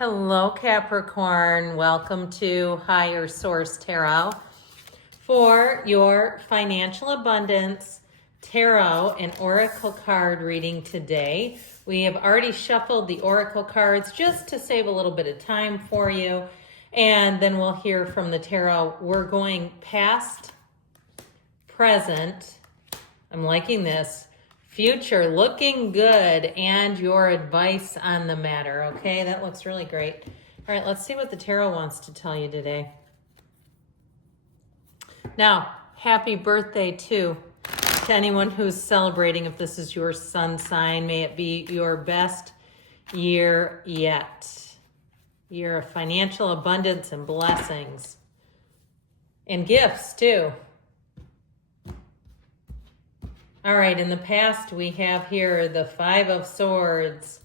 Hello, Capricorn. Welcome to Higher Source Tarot for your financial abundance tarot and oracle card reading today. We have already shuffled the oracle cards just to save a little bit of time for you, and then we'll hear from the tarot. We're going past, present, I'm liking this, future, looking good, and your advice on the matter. Okay, that looks really great. All right, let's see what the tarot wants to tell you today. Now, happy birthday to anyone who's celebrating. If this is your sun sign, may it be your best year yet. Year of financial abundance and blessings. And gifts too. All right, in the past we have here the Five of Swords,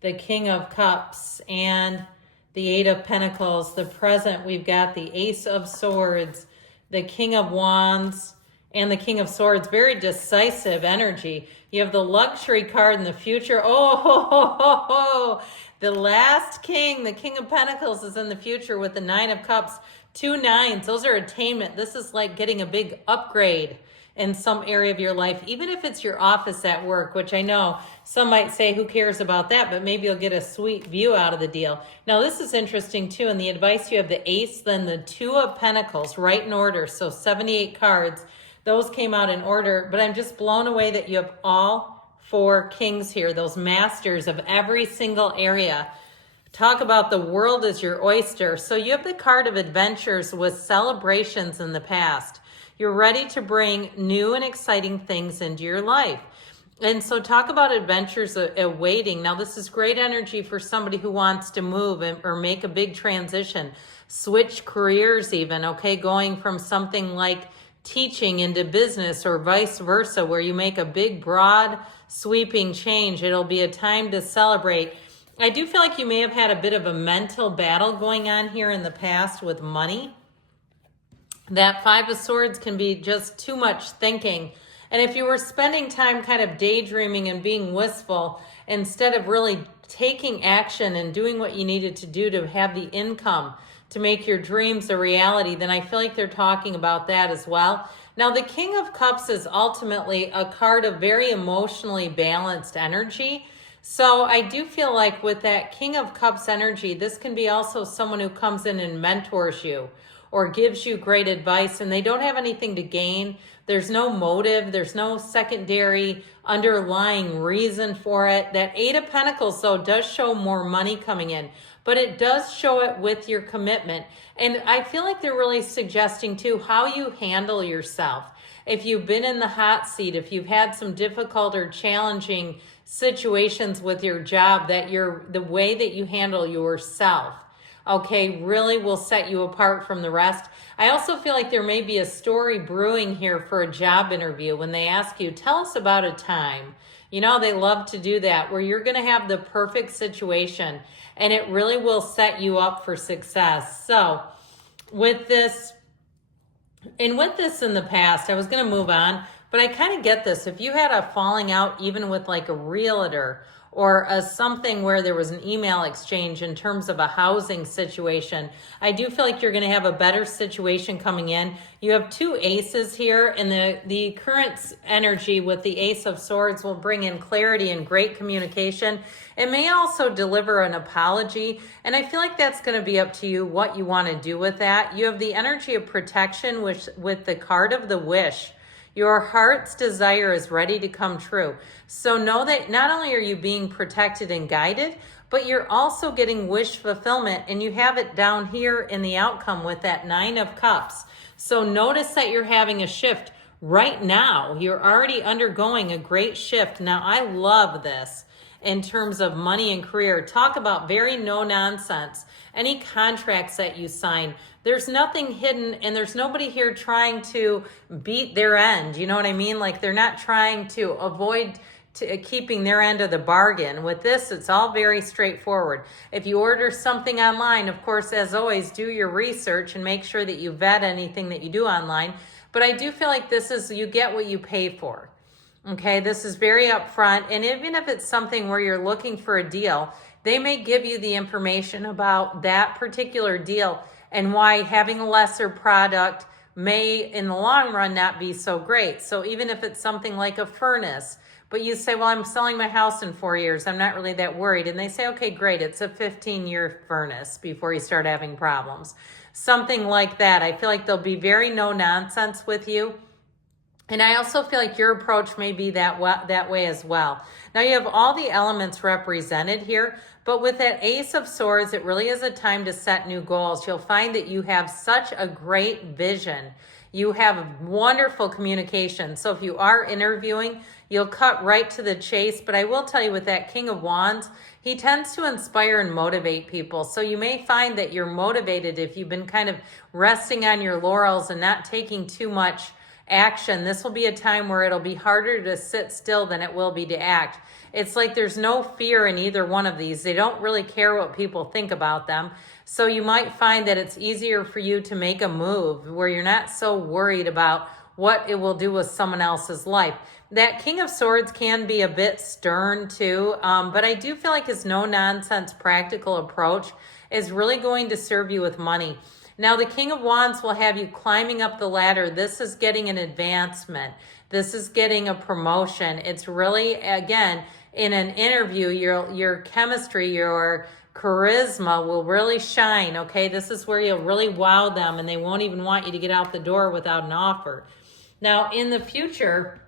the King of Cups, and the Eight of Pentacles. The present, we've got the Ace of Swords, the King of Wands, and the King of Swords. Very decisive energy. You have the Luxury card in the future. The last king, the King of Pentacles, is in the future with the Nine of Cups. 2 nines, those are attainment. This is like getting a big upgrade in some area of your life, even if it's your office at work, which I know some might say, who cares about that? But maybe you'll get a sweet view out of the deal. Now, this is interesting too. In the advice, you have the Ace, then the Two of Pentacles, right in order. So 78 cards. Those came out in order, but I'm just blown away that you have all 4 kings here, those masters of every single area. Talk about the world as your oyster. So you have the card of adventures with celebrations in the past. You're ready to bring new and exciting things into your life. And so talk about adventures awaiting. Now, this is great energy for somebody who wants to move or make a big transition, switch careers even, okay? Going from something like teaching into business or vice versa, where you make a big, broad, sweeping change. It'll be a time to celebrate. I do feel like you may have had a bit of a mental battle going on here in the past with money. That Five of Swords can be just too much thinking. And if you were spending time kind of daydreaming and being wistful, instead of really taking action and doing what you needed to do to have the income to make your dreams a reality, then I feel like they're talking about that as well. Now, the King of Cups is ultimately a card of very emotionally balanced energy. So I do feel like with that King of Cups energy, this can be also someone who comes in and mentors you or gives you great advice, and they don't have anything to gain. There's no motive. There's no secondary underlying reason for it. That Eight of Pentacles, though, does show more money coming in, but it does show it with your commitment. And I feel like they're really suggesting, too, how you handle yourself. If you've been in the hot seat, if you've had some difficult or challenging situations with your job, that the way that you handle yourself, okay, really will set you apart from the rest. I also feel like there may be a story brewing here for a job interview when they ask you, tell us about a time. You know, they love to do that, where you're going to have the perfect situation, and it really will set you up for success. So with this in the past, I was going to move on, but I kind of get this. If you had a falling out even with like a realtor or something where there was an email exchange in terms of a housing situation, I do feel like you're going to have a better situation coming in. You have 2 aces here, and the current energy with the Ace of Swords will bring in clarity and great communication. It may also deliver an apology, and I feel like that's going to be up to you what you want to do with that. You have the energy of protection with the card of the Wish. Your heart's desire is ready to come true. So know that not only are you being protected and guided, but you're also getting wish fulfillment, and you have it down here in the outcome with that Nine of Cups. So notice that you're having a shift right now. You're already undergoing a great shift. Now, I love this in terms of money and career. Talk about very no nonsense. Any contracts that you sign, there's nothing hidden, and there's nobody here trying to beat their end. You know what I mean? Like, they're not trying to avoid keeping their end of the bargain. With this, it's all very straightforward. If you order something online, of course, as always, do your research and make sure that you vet anything that you do online. But I do feel like this is, you get what you pay for. Okay, this is very upfront. And even if it's something where you're looking for a deal, they may give you the information about that particular deal and why having a lesser product may in the long run not be so great. So even if it's something like a furnace, but you say, well, I'm selling my house in 4 years, I'm not really that worried. And they say, okay, great, it's a 15-year furnace before you start having problems. Something like that. I feel like they'll be very no nonsense with you. And I also feel like your approach may be that way as well. Now you have all the elements represented here, but with that Ace of Swords, it really is a time to set new goals. You'll find that you have such a great vision. You have wonderful communication. So if you are interviewing, you'll cut right to the chase. But I will tell you with that King of Wands, he tends to inspire and motivate people. So you may find that you're motivated if you've been kind of resting on your laurels and not taking too much action. This will be a time where it'll be harder to sit still than it will be to act. It's like there's no fear in either one of these. They don't really care what people think about them. So you might find that it's easier for you to make a move where you're not so worried about what it will do with someone else's life. That King of Swords can be a bit stern too, but I do feel like his no-nonsense practical approach is really going to serve you with money. Now, the King of Wands will have you climbing up the ladder. This is getting an advancement. This is getting a promotion. It's really, again, in an interview, your chemistry, your charisma will really shine, okay? This is where you'll really wow them, and they won't even want you to get out the door without an offer. Now, in the future,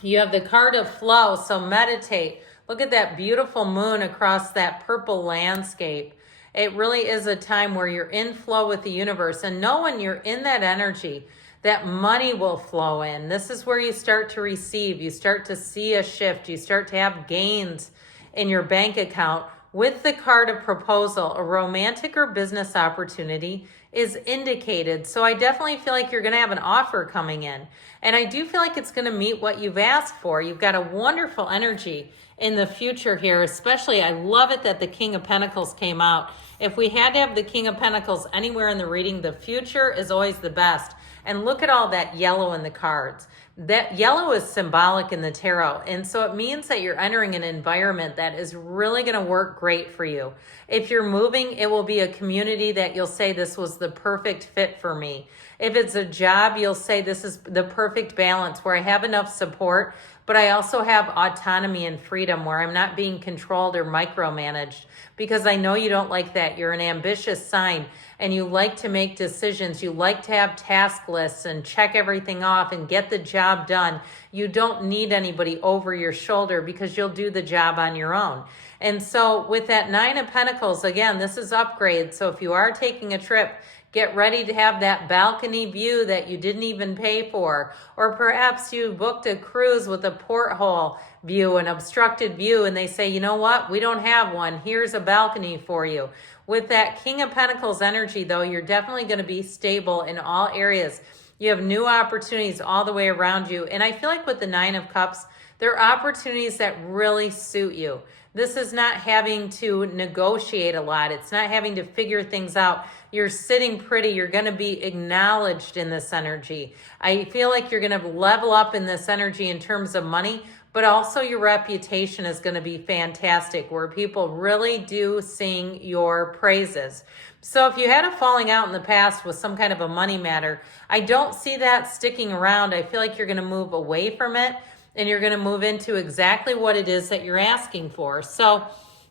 you have the card of flow, so meditate. Look at that beautiful moon across that purple landscape. It really is a time where you're in flow with the universe, and know when you're in that energy, that money will flow in. This is where you start to receive. You start to see a shift. You start to have gains in your bank account. With the card of proposal, a romantic or business opportunity is indicated. So I definitely feel like you're going to have an offer coming in. And I do feel like it's going to meet what you've asked for. You've got a wonderful energy in the future here, especially I love it that the King of Pentacles came out. If we had to have the King of Pentacles anywhere in the reading, the future is always the best. And look at all that yellow in the cards. That yellow is symbolic in the tarot. And so it means that you're entering an environment that is really going to work great for you. If you're moving, it will be a community that you'll say this was the perfect fit for me. If it's a job, you'll say this is the perfect balance where I have enough support, but I also have autonomy and freedom where I'm not being controlled or micromanaged, because I know you don't like that. You're an ambitious sign and you like to make decisions. You like to have task lists and check everything off and get the job done. You don't need anybody over your shoulder because you'll do the job on your own. And so with that Nine of Pentacles, again, this is upgrade. So if you are taking a trip, get ready to have that balcony view that you didn't even pay for. Or perhaps you booked a cruise with a porthole view, an obstructed view, and they say, you know what, we don't have one. Here's a balcony for you. With that King of Pentacles energy, though, you're definitely going to be stable in all areas. You have new opportunities all the way around you. And I feel like with the Nine of Cups, there are opportunities that really suit you. This is not having to negotiate a lot. It's not having to figure things out. You're sitting pretty. You're going to be acknowledged in this energy. I feel like you're going to level up in this energy in terms of money, but also your reputation is going to be fantastic, where people really do sing your praises. So if you had a falling out in the past with some kind of a money matter, I don't see that sticking around. I feel like you're going to move away from it, and you're going to move into exactly what it is that you're asking for. So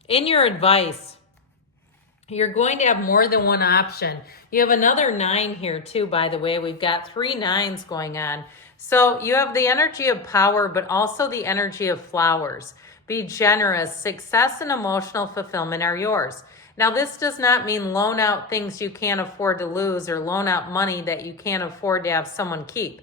in your advice, you're going to have more than one option. You have another 9 here too, by the way. We've got 3 9s going on. So you have the energy of power, but also the energy of flowers. Be generous. Success and emotional fulfillment are yours. Now, this does not mean loan out things you can't afford to lose or loan out money that you can't afford to have someone keep.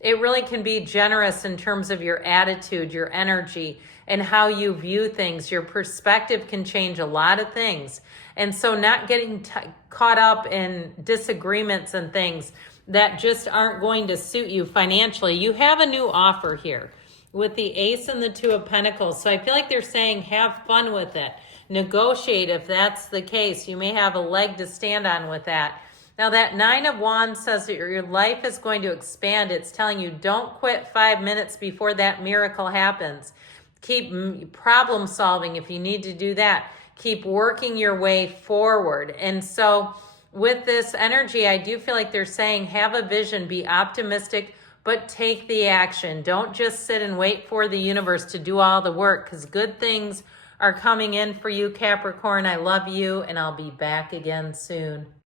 It really can be generous in terms of your attitude, your energy, and how you view things. Your perspective can change a lot of things. And so not getting caught up in disagreements and things that just aren't going to suit you financially. You have a new offer here with the Ace and the 2 of Pentacles. So I feel like they're saying have fun with it. Negotiate if that's the case. You may have a leg to stand on with that. Now that 9 of Wands says that your life is going to expand. It's telling you don't quit 5 minutes before that miracle happens. Keep problem solving if you need to do that. Keep working your way forward. And so with this energy, I do feel like they're saying have a vision, be optimistic, but take the action. Don't just sit and wait for the universe to do all the work, because good things are coming in for you, Capricorn. I love you, and I'll be back again soon.